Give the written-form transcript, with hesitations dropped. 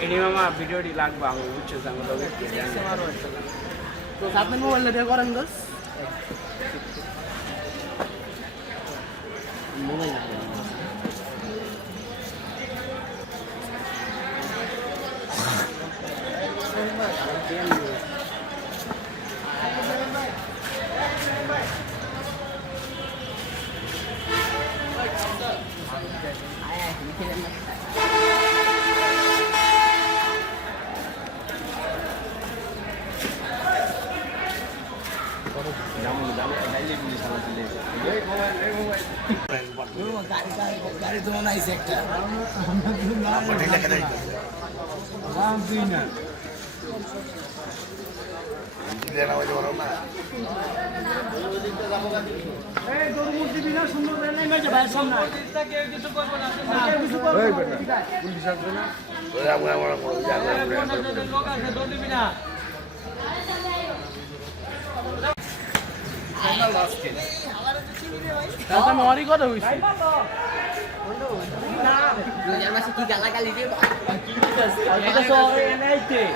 ini mama video di lag bang lucu sama doge তো আপনি mobile দিয়ে করেন দোস মোবাইল গাড়ি তো মনে আছে একটা মরি কথা হয়েছে Jangan masih 3 kali dia. kita sore naik deh.